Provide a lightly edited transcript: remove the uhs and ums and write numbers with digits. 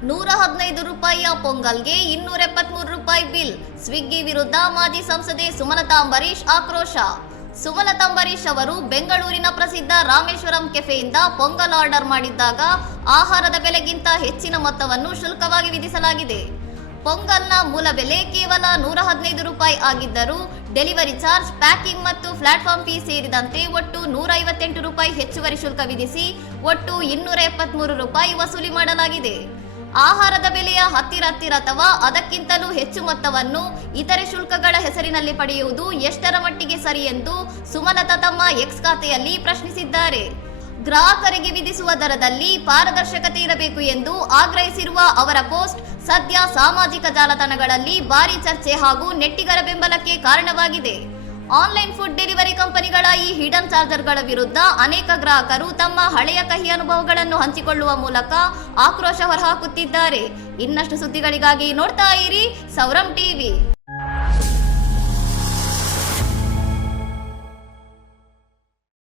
115 ರೂಪಾಯಿಯ ಪೊಂಗಲ್ಗೆ 273 ರೂಪಾಯಿ ಬಿಲ್. ಸ್ವಿಗ್ಗಿ ವಿರುದ್ಧ ಮಾಜಿ ಸಂಸದೆ ಸುಮಲತಾ ಅಂಬರೀಶ್ ಆಕ್ರೋಶ. ಸುಮಲತಾ ಅಂಬರೀಶ್ ಅವರು ಬೆಂಗಳೂರಿನ ಪ್ರಸಿದ್ಧ ರಾಮೇಶ್ವರಂ ಕೆಫೆಯಿಂದ ಪೊಂಗಲ್ ಆರ್ಡರ್ ಮಾಡಿದ್ದಾಗ ಆಹಾರದ ಬೆಲೆಗಿಂತ ಹೆಚ್ಚಿನ ಮೊತ್ತವನ್ನು ಶುಲ್ಕವಾಗಿ ವಿಧಿಸಲಾಗಿದೆ. ಪೊಂಗಲ್ನ ಮೂಲ ಬೆಲೆ ಕೇವಲ 115 ರೂಪಾಯಿ ಆಗಿದ್ದರೂ ಡೆಲಿವರಿ ಚಾರ್ಜ್, ಪ್ಯಾಕಿಂಗ್ ಮತ್ತು ಪ್ಲಾಟ್ಫಾರ್ಮ್ ಫೀ ಸೇರಿದಂತೆ ಒಟ್ಟು 158 ರೂಪಾಯಿ ಹೆಚ್ಚುವರಿ ಶುಲ್ಕ ವಿಧಿಸಿ ಒಟ್ಟು 273 ರೂಪಾಯಿ ವಸೂಲಿ ಮಾಡಲಾಗಿದೆ. ಆಹಾರದ ಬೆಲೆಯ ಹತ್ತಿರ ಅಥವಾ ಅದಕ್ಕಿಂತಲೂ ಹೆಚ್ಚು ಮೊತ್ತವನ್ನು ಇತರೆ ಶುಲ್ಕಗಳ ಹೆಸರಿನಲ್ಲಿ ಪಡೆಯುವುದು ಎಷ್ಟರ ಮಟ್ಟಿಗೆ ಸರಿ ಎಂದು ಸುಮಲತಾ ತಮ್ಮ ಎಕ್ಸ್ ಖಾತೆಯಲ್ಲಿ ಪ್ರಶ್ನಿಸಿದ್ದಾರೆ. ಗ್ರಾಹಕರಿಗೆ ವಿಧಿಸುವ ದರದಲ್ಲಿ ಪಾರದರ್ಶಕತೆ ಇರಬೇಕು ಎಂದು ಆಗ್ರಹಿಸಿರುವ ಅವರ ಪೋಸ್ಟ್ ಸದ್ಯ ಸಾಮಾಜಿಕ ಜಾಲತಾಣಗಳಲ್ಲಿ ಭಾರಿ ಚರ್ಚೆ ಹಾಗೂ ನೆಟ್ಟಿಗರ ಬೆಂಬಲಕ್ಕೆ ಕಾರಣವಾಗಿದೆ. ಆನ್ಲೈನ್ ಫುಡ್ ಡೆಲಿವರಿ ಕಂಪನಿಗಳ ಈ ಹಿಡನ್ ಚಾರ್ಜರ್ಗಳ ವಿರುದ್ಧ ಅನೇಕ ಗ್ರಾಹಕರು ತಮ್ಮ ಹಳೆಯ ಕಹಿ ಅನುಭವಗಳನ್ನು ಹಂಚಿಕೊಳ್ಳುವ ಮೂಲಕ ಆಕ್ರೋಶ ಹೊರಹಾಕುತ್ತಿದ್ದಾರೆ. ಇನ್ನಷ್ಟು ಸುದ್ದಿಗಳಿಗಾಗಿ ನೋಡ್ತಾ ಇರಿ ಸೌರಂ ಟಿವಿ.